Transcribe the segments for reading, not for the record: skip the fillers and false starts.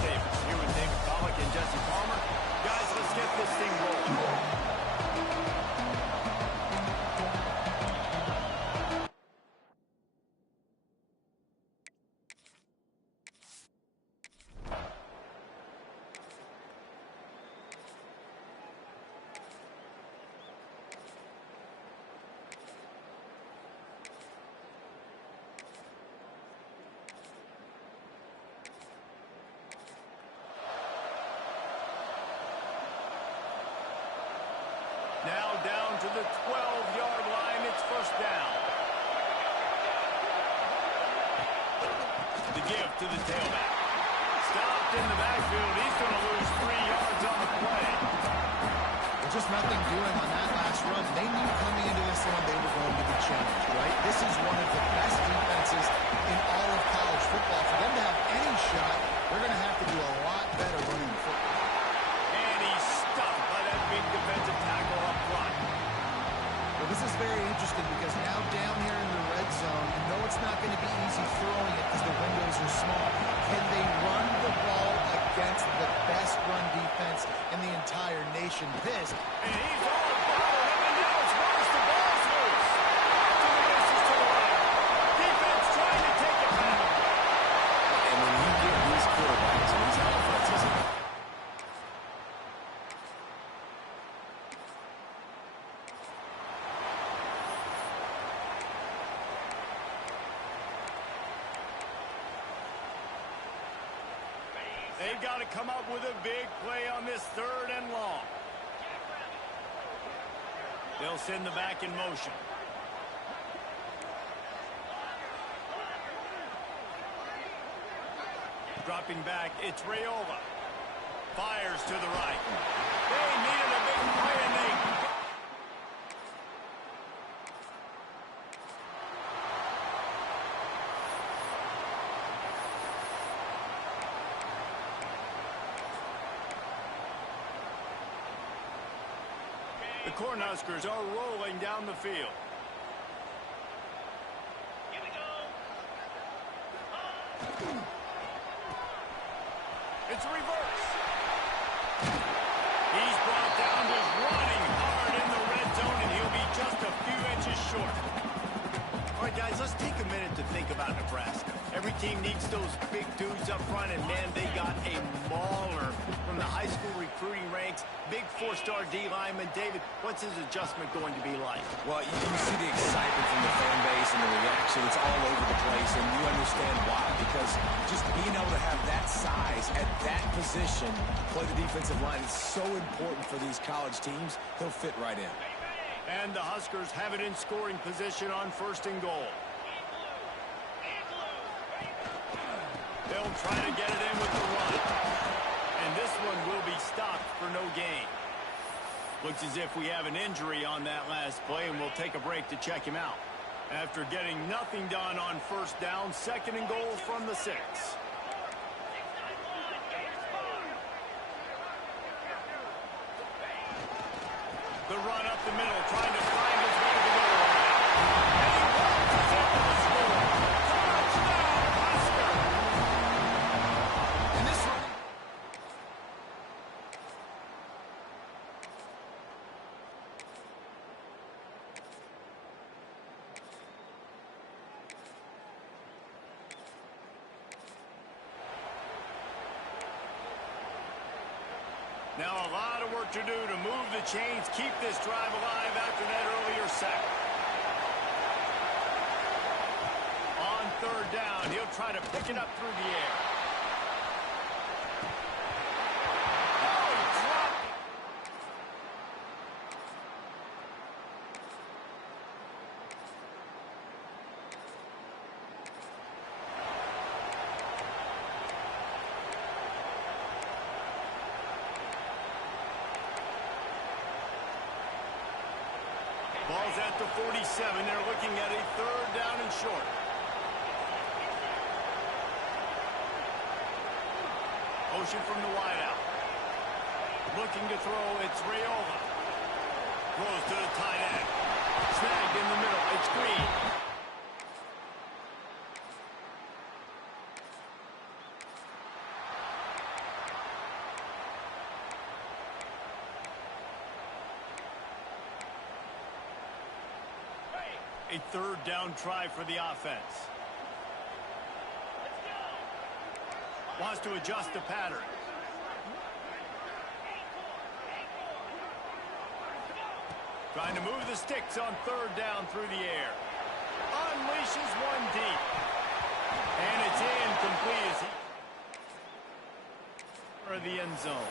Here with David Pollock and Jesse Palmer. Guys, let's get this thing rolling. Now down to the 12-yard line. It's first down. The give to the tailback. Stopped in the backfield. He's going to lose 3 yards on the play. There's just nothing doing on that last run. They knew coming into this one they were going to be challenged, right? This is one of the best defenses in all of college football. For them to have any shot, they're going to have to do a lot better running the football. And he's stuffed by that big defensive tackle up front. Well, this is very interesting because now down here in the red zone, you know it's not going to be easy throwing it because the windows are small. Can they run the ball against the best run defense in the entire nation? This. And he's all about it. Up and down. It's worse. The ball's loose. To the misses to the right. Defense trying to take it back. And when you get these quarterbacks and these offenses, they've got to come up with a big play on this 3rd and long. They'll send the back in motion. Dropping back, it's Raiola. Fires to the right. They needed a big play, and they... The Cornhuskers are rolling down the field. Here we go. It's a reverse. He's brought down, just running hard in the red zone, and he'll be just a few inches short. All right, guys, let's take a minute to think about Nebraska. Every team needs those big dudes up front, and, man, they got a mauler from the high school recruiting ranks. Big 4-star D lineman. David, what's his adjustment going to be like? well, you see the excitement from the fan base and the reaction. It's all over the place, and you understand why. Because just being able to have that size at that position, play the defensive line, is so important for these college teams. He'll fit right in. And the Huskers have it in scoring position on 1st and goal. They'll try to get it in with the run. And this one will be stopped for no gain. Looks as if we have an injury on that last play, and we'll take a break to check him out. After getting nothing done on 1st down, 2nd and goal from the 6. The run up the middle, trying to find his way to the goal line. And he launches it for the score. Touchdown, Husker! And this run. Now a lot of work to do to move the chains, keep this drive alive after that earlier sack. On 3rd down, he'll try to pick it up through the air. Oh, he dropped it. Ball's at the 47. They're looking at a 3rd down and short. Motion from the wideout. Looking to throw, it's Raiola. Throws to the tight end. Snagged in the middle. It's Green. A third down try for the offense. Wants to adjust the pattern. Trying to move the sticks on third down through the air. Unleashes one deep. And it's incomplete as he for the end zone.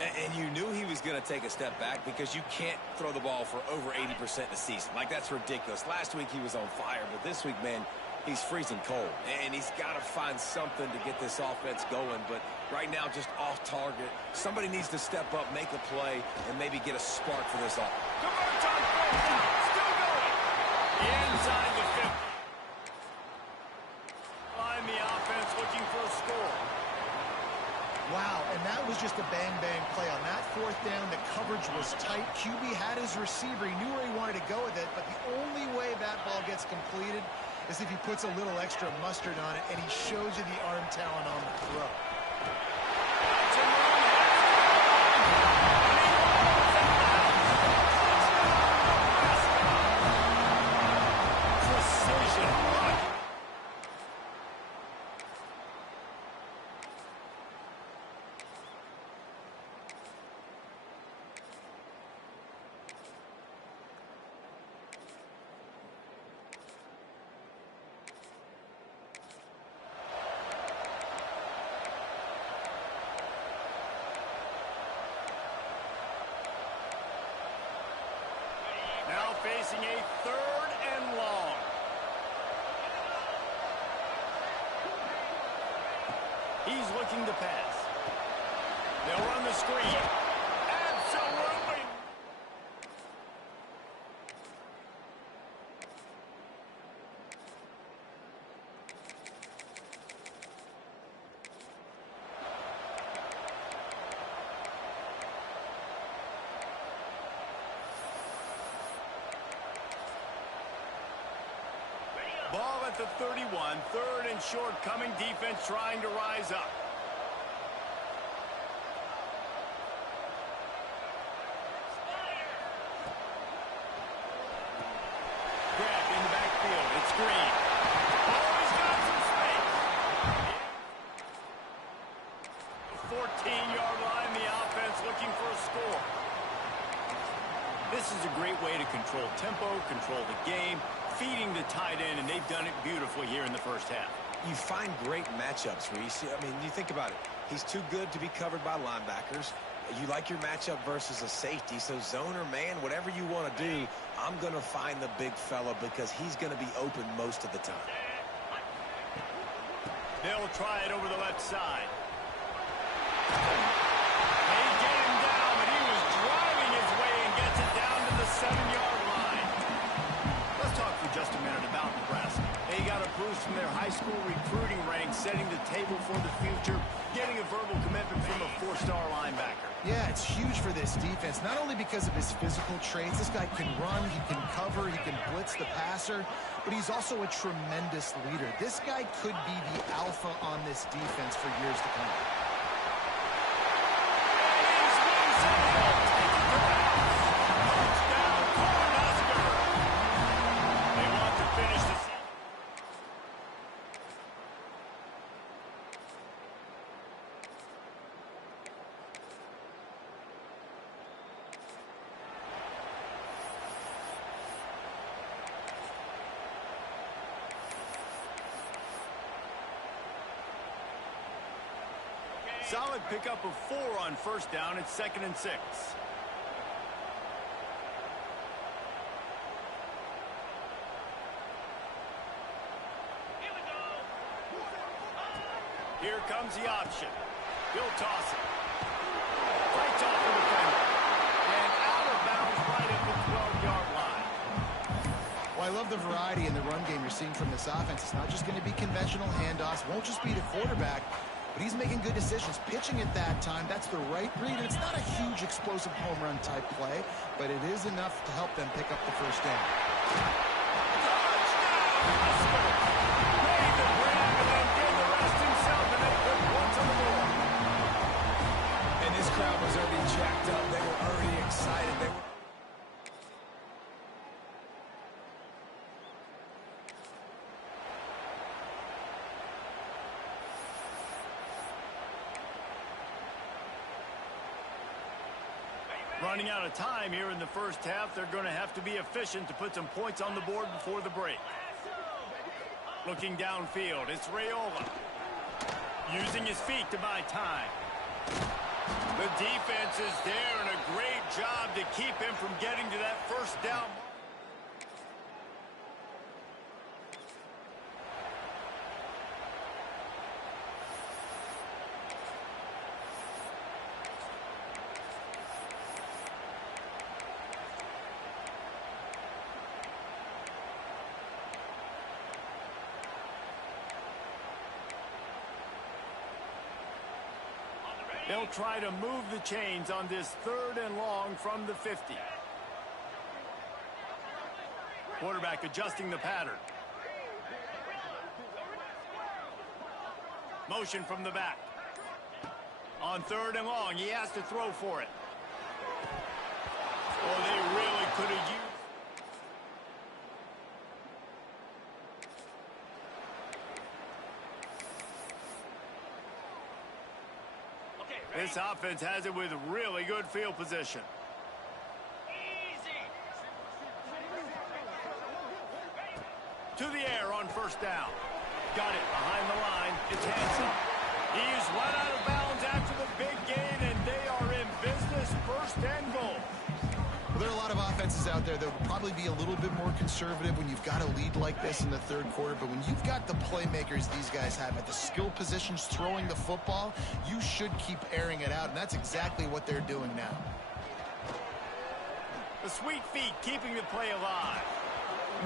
And you knew he was going to take a step back because you can't throw the ball for over 80% in the season. Like, that's ridiculous. Last week he was on fire, but this week, man, he's freezing cold. And he's got to find something to get this offense going. But right now, just off target. Somebody needs to step up, make a play, and maybe get a spark for this offense. Converts on fourth down. Still going. Inside the 50. Line the offense looking for a score. Wow, and that was just a bang-bang play. On that fourth down, the coverage was tight. QB had his receiver. He knew where he wanted to go with it, but the only way that ball gets completed is if he puts a little extra mustard on it, and he shows you the arm talent on the throw. Precision. Now facing a third and long. He's looking to pass. They'll run the screen. Absolutely. Ball at the 31, third and short coming, defense trying to rise up. Grab in the backfield, it's Green. Oh, he's got some space. The 14-yard line, the offense looking for a score. This is a great way to control tempo, control the game, feeding the tight end, and they've done it beautifully here in the first half. You find great matchups, Reese. I mean, you think about it. He's too good to be covered by linebackers. You like your matchup versus a safety, so zone or man, whatever you want to do, I'm going to find the big fella because he's going to be open most of the time. They'll try it over the left side. They get him down, but he was driving his way and gets it down to the 7-yard line. Let's talk for just a minute about Nebraska. They got a boost from their high school recruiting ranks, setting the table for the future, getting a verbal commitment from a 4-star linebacker. Yeah, it's huge for this defense, not only because of his physical traits. This guy can run, he can cover, he can blitz the passer, but he's also a tremendous leader. This guy could be the alpha on this defense for years to come. Solid pickup of 4 on first down. It's 2nd and 6. Here comes the option. He'll toss it. Fights off the defender. And out of bounds right at the 12-yard line. Well, I love the variety in the run game you're seeing from this offense. It's not just going to be conventional handoffs. Won't just be the quarterback. But he's making good decisions. Pitching at that time, that's the right read. And it's not a huge explosive home run type play, but it is enough to help them pick up the first down. Made the grab and then did the rest himself, and then put points on the board. And this crowd was already jacked up. They were already excited. They were... Running out of time here in the first half. They're going to have to be efficient to put some points on the board before the break. Looking downfield, it's Raiola. Using his feet to buy time. The defense is there, and a great job to keep him from getting to that first down. They'll try to move the chains on this 3rd and long from the 50. Quarterback adjusting the pattern. Motion from the back. On 3rd and long, he has to throw for it. Oh, they really could have used. This offense has it with really good field position. To the air on first down. Got it behind the line. It's Hanson. He's run out of bounds after the big gain, and they are in business, 1st and goal. Well, there are a lot of offenses out there that will probably be a little bit more conservative when you've got a lead like this in the 3rd quarter. But when you've got the playmakers these guys have at the skill positions throwing the football, you should keep airing it out, and that's exactly what they're doing now. The sweet feet keeping the play alive.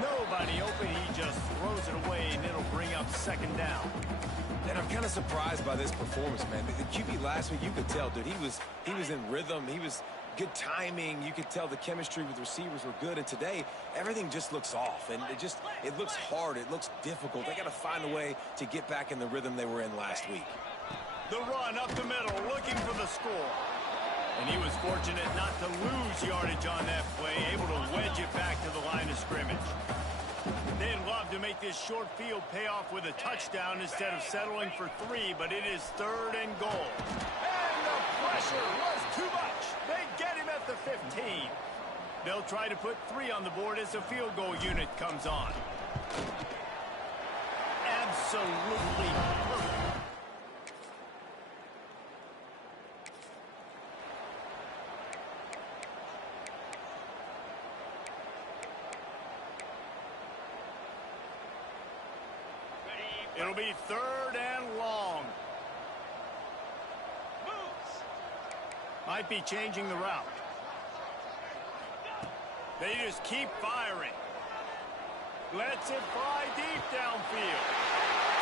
Nobody open. He just throws it away, and it'll bring up 2nd down. And I'm kind of surprised by this performance, man. The QB last week, you could tell, dude, he was in rhythm. He was good timing. You could tell the chemistry with receivers were good. And today, everything just looks off. And it looks hard. It looks difficult. They got to find a way to get back in the rhythm they were in last week. The run up the middle, looking for the score. And he was fortunate not to lose yardage on that play, able to wedge it back to the line of scrimmage. They'd love to make this short field pay off with a touchdown instead of settling for 3, but it is 3rd and goal. And the pressure was too much. They get him at the 15. They'll try to put 3 on the board as the field goal unit comes on. Absolutely perfect. It'll be 3rd and long. Might be changing the route. They just keep firing. Lets it fly deep downfield.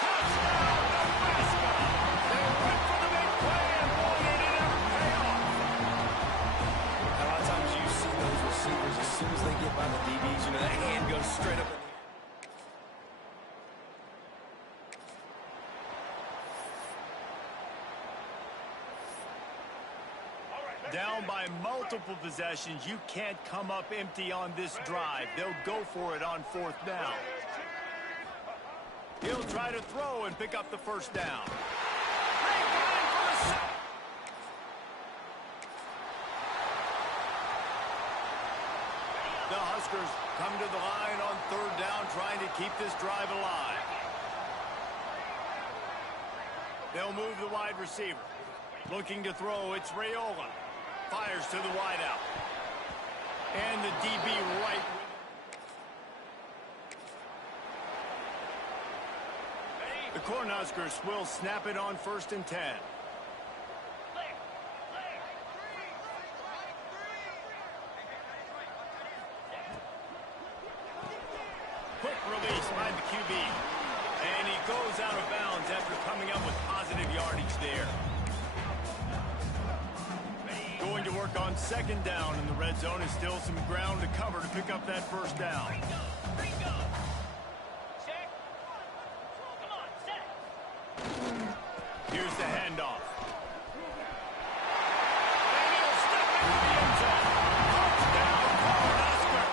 Touchdown, Nebraska! They went for the big play, and boy, did it ever pay off. A lot of times you see those receivers, as soon as they get by the DBs, you know, that hand goes straight up in the air. Down by multiple possessions, you can't come up empty on this drive. They'll go for it on 4th down. He'll try to throw and pick up the 1st down. The Huskers come to the line on 3rd down, trying to keep this drive alive. They'll move the wide receiver. Looking to throw, it's Raiola. Fires to the wideout. And the DB right. The Cornhuskers will snap it on 1st and 10. Quick release by the QB. And he goes out of bounds after coming up with positive yardage there. Going to work on 2nd down in the red zone. Is still some ground to cover to pick up that 1st down. Here's the handoff. And he'll step into the end zone. Touchdown, Cornhusker.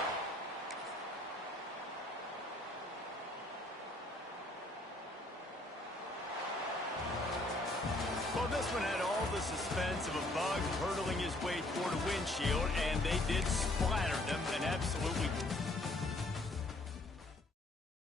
Well, this one had all the suspense of a bug hurtling his way toward a windshield, and they did splatter them and absolutely